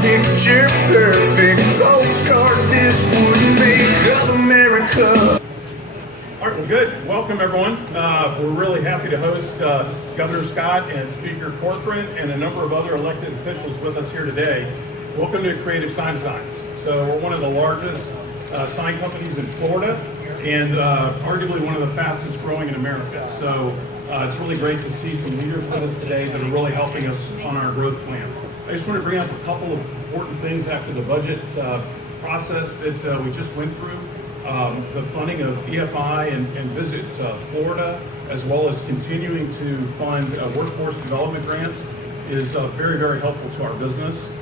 picture perfect. Police car, this would make of America. All right, well, good. Welcome, everyone. We're really happy to host Governor Scott and Speaker Corcoran and a number of other elected officials with us here today. Welcome to Creative Sign Designs. So we're one of the largest sign companies in Florida and arguably one of the fastest growing in America. So it's really great to see some leaders with us today that are really helping us on our growth plan. I just want to bring up a couple of important things after the budget process that we just went through. The funding of EFI and Visit Florida, as well as continuing to fund workforce development grants, is very, very helpful to our business.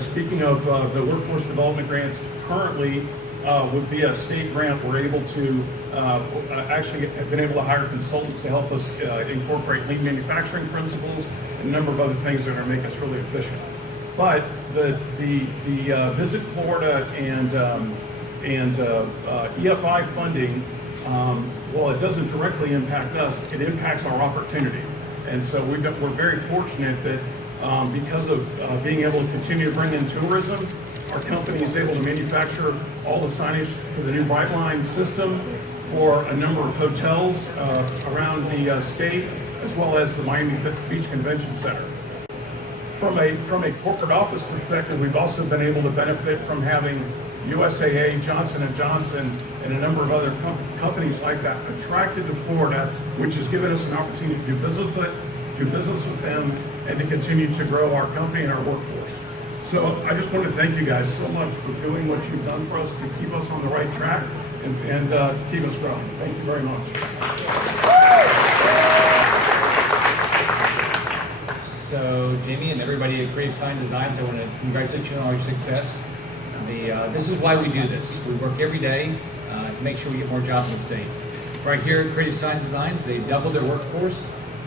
Speaking of the workforce development grants, currently via state grant, we're able to actually have been able to hire consultants to help us incorporate lean manufacturing principles and a number of other things that are going to make us really efficient. But the Visit Florida and EFI funding, while it doesn't directly impact us, it impacts our opportunity. And so we're very fortunate that because of being able to continue to bring in tourism, our company is able to manufacture all the signage for the new Brightline system for a number of hotels around the state, as well as the Miami Beach Convention Center. From a corporate office perspective, we've also been able to benefit from having USAA, Johnson & Johnson, and a number of other companies like that attracted to Florida, which has given us an opportunity to do business with them and to continue to grow our company and our workforce. So I just want to thank you guys so much for doing what you've done for us to keep us on the right track and keep us growing. Thank you very much. So Jamie and everybody at Creative Sign Designs, I want to congratulate you on all your success. This is why we do this. We work every day to make sure we get more jobs in the state. Right here at Creative Sign Designs, they doubled their workforce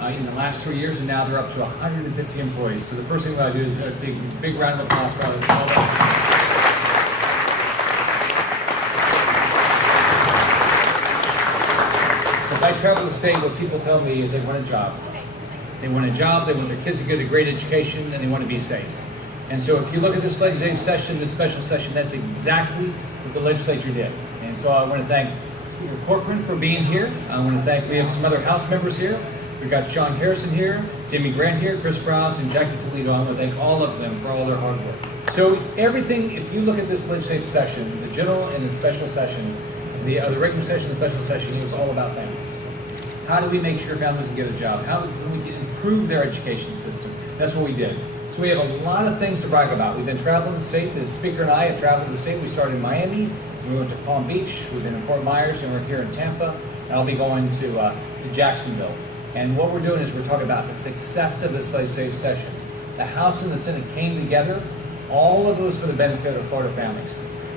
in the last 3 years, and now they're up to 150 employees. So the first thing I do is a big round of applause for all that. As I travel the state, what people tell me is they want a job. They want a job, they want their kids to get a great education, and they want to be safe. And so if you look at this legislative session, this special session, that's exactly what the legislature did. And so I want to thank Speaker Corcoran for being here. I want to thank, we have some other House members here. We've got Sean Harrison here, Jimmy Grant here, Chris Browse, and Jackie Toledo. I want to thank all of them for all their hard work. So everything, if you look at this legislative session, the general and the special session, the regular session and the special session, it was all about families. How do we make sure families can get a job? How can we improve their education system? That's what we did. So we have a lot of things to brag about. We've been traveling the state. The speaker and I have traveled the state. We started in Miami. We went to Palm Beach. We've been in Fort Myers, and we're here in Tampa. And I'll be going to Jacksonville. And what we're doing is we're talking about the success of this legislative session. The House and the Senate came together. All of it was for the benefit of Florida families.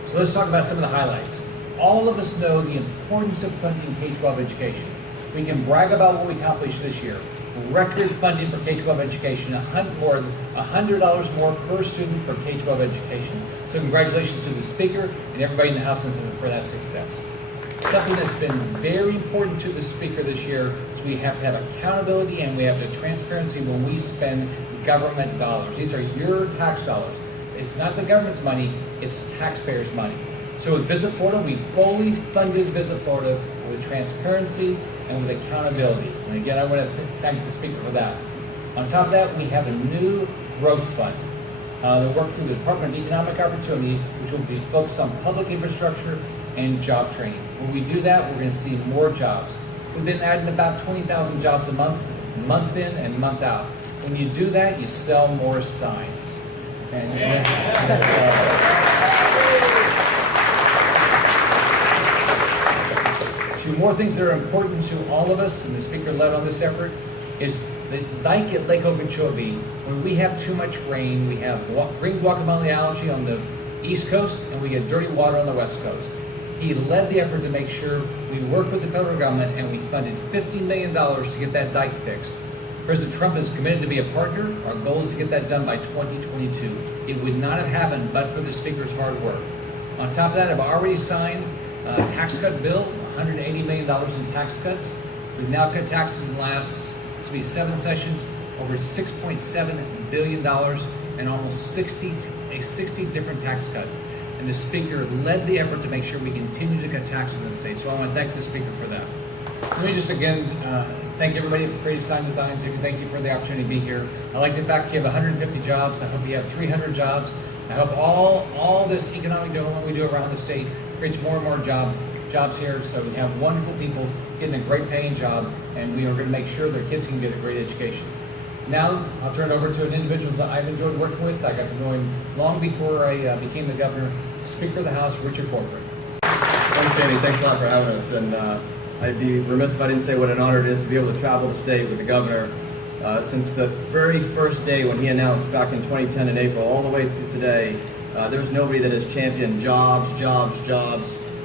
So let's talk about some of the highlights. All of us know the importance of funding K-12 education. We can brag about what we accomplished this year. Record funding for K-12 education, $100 more per student for K-12 education. So congratulations to the Speaker and everybody in the House and Senate for that success. Something that's been very important to the Speaker this year is we have to have accountability and we have the transparency when we spend government dollars. These are your tax dollars. It's not the government's money, it's taxpayers' money. So with Visit Florida, we fully funded Visit Florida with transparency and with accountability. And again, I want to thank the Speaker for that. On top of that, we have a new growth fund that works through the Department of Economic Opportunity, which will be focused on public infrastructure and job training. When we do that, we're going to see more jobs. We've been adding about 20,000 jobs a month in and month out. When you do that, you sell more signs. And two more things that are important to all of us, and the Speaker led on this effort, is the dike at Lake Okeechobee. When we have too much rain, we have green guacamole algae on the East Coast, and we get dirty water on the West Coast. He led the effort to make sure we worked with the federal government, and we funded $50 million to get that dike fixed. President Trump is committed to be a partner. Our goal is to get that done by 2022. It would not have happened but for the Speaker's hard work. On top of that, I've already signed a tax cut bill, $180 million in tax cuts. We've now cut taxes in the last, 7 sessions, over $6.7 billion. and almost 60 different tax cuts. And the speaker led the effort to make sure we continue to cut taxes in the state. So I want to thank the speaker for that. Let me just again thank everybody for Creative Sign Design. Thank you for the opportunity to be here. I like the fact you have 150 jobs. I hope you have 300 jobs. I hope all this economic development we do around the state creates more and more jobs here. So we have wonderful people getting a great paying job, and we are going to make sure their kids can get a great education. Now I'll turn it over to an individual that I've enjoyed working with. I got to know him long before I became the governor, Speaker of the House, Richard Corcoran. Thanks, Jamie. Thanks a lot for having us. And I'd be remiss if I didn't say what an honor it is to be able to travel the state with the governor. Since the very first day when he announced back in 2010 in April, all the way to today, there's nobody that has championed jobs,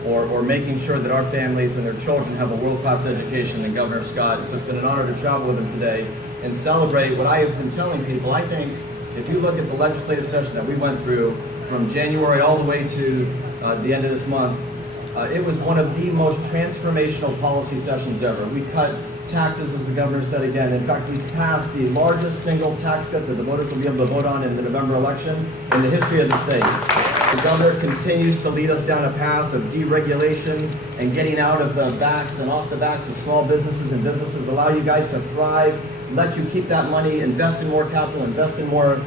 or making sure that our families and their children have a world-class education than Governor Scott. So it's been an honor to travel with him today and celebrate what I have been telling people. I think if you look at the legislative session that we went through from January all the way to the end of this month, it was one of the most transformational policy sessions ever. We cut taxes, as the governor said again. In fact, we passed the largest single tax cut that the voters will be able to vote on in the November election in the history of the state. The governor continues to lead us down a path of deregulation and getting out of the backs and off the backs of small businesses and businesses, allow you guys to thrive, let you keep that money, invest in more capital, invest in more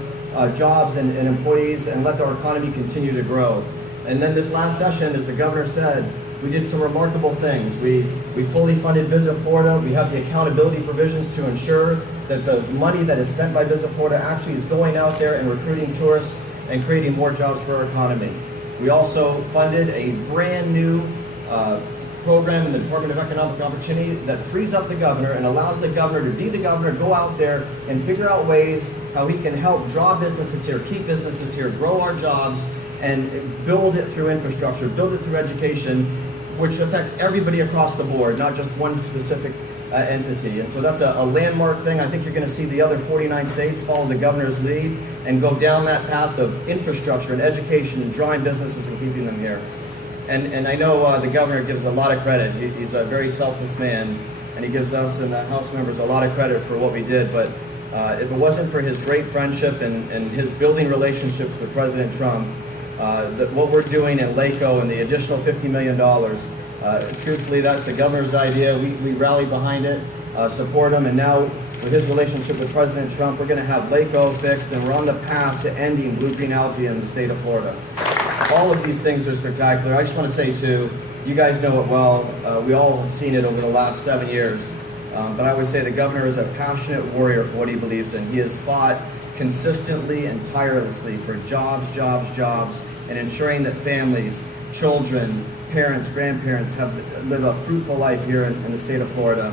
jobs and employees, and let our economy continue to grow. And then this last session, as the governor said, we did some remarkable things. We fully funded Visit Florida. We have the accountability provisions to ensure that the money that is spent by Visit Florida actually is going out there and recruiting tourists and creating more jobs for our economy. We also funded a brand new program in the Department of Economic Opportunity that frees up the governor and allows the governor to be the governor, go out there and figure out ways how he can help draw businesses here, keep businesses here, grow our jobs, and build it through infrastructure, build it through education, which affects everybody across the board, not just one specific entity. And so that's a landmark thing. I think you're going to see the other 49 states follow the governor's lead and go down that path of infrastructure and education and drawing businesses and keeping them here. And I know the governor gives a lot of credit. He's a very selfless man, and he gives us and the House members a lot of credit for what we did. But if it wasn't for his great friendship and his building relationships with President Trump, what we're doing in Laco and the additional $50 million, truthfully, that's the governor's idea. We rallied behind it, support him, and now with his relationship with President Trump, we're going to have Laco fixed, and we're on the path to ending blue-green algae in the state of Florida. All of these things are spectacular. I just want to say, too, you guys know it well. We all have seen it over the last 7 years. But I would say the governor is a passionate warrior for what he believes in. He has fought consistently and tirelessly for jobs, and ensuring that families, children, parents, grandparents live a fruitful life here in the state of Florida.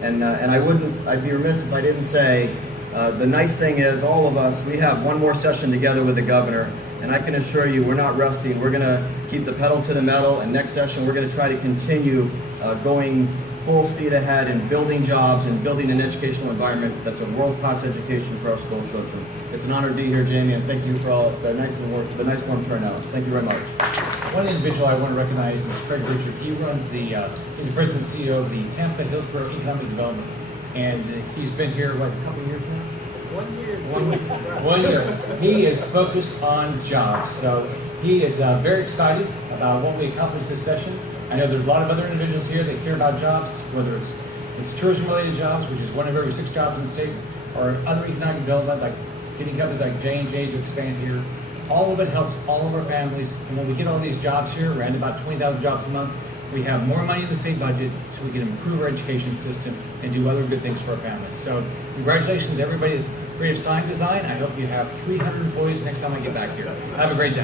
And I'd be remiss if I didn't say, the nice thing is all of us, we have one more session together with the governor, and I can assure you we're not resting. We're going to keep the pedal to the metal, and next session we're going to try to continue going full speed ahead and building jobs and building an educational environment that's a world-class education for our school children. It's an honor to be here, Jamie, and thank you for all the nice warm turnout. Thank you very much. One individual I want to recognize is Craig Richard. He runs he's the president and CEO of the Tampa Hillsborough Economic Development. And he's been here, a couple of years now? 1 year. 1 week. 1 year. He is focused on jobs. So he is very excited about what we accomplished this session. I know there's a lot of other individuals here that care about jobs, whether it's tourism-related jobs, which is 1 of every 6 jobs in the state, or other economic development, like getting companies like J&J to expand here. All of it helps all of our families. And when we get all these jobs here, we're adding about 20,000 jobs a month. We have more money in the state budget so we can improve our education system and do other good things for our families. So congratulations to everybody at Creative Sign Design. I hope you have 300 employees next time I get back here. Have a great day.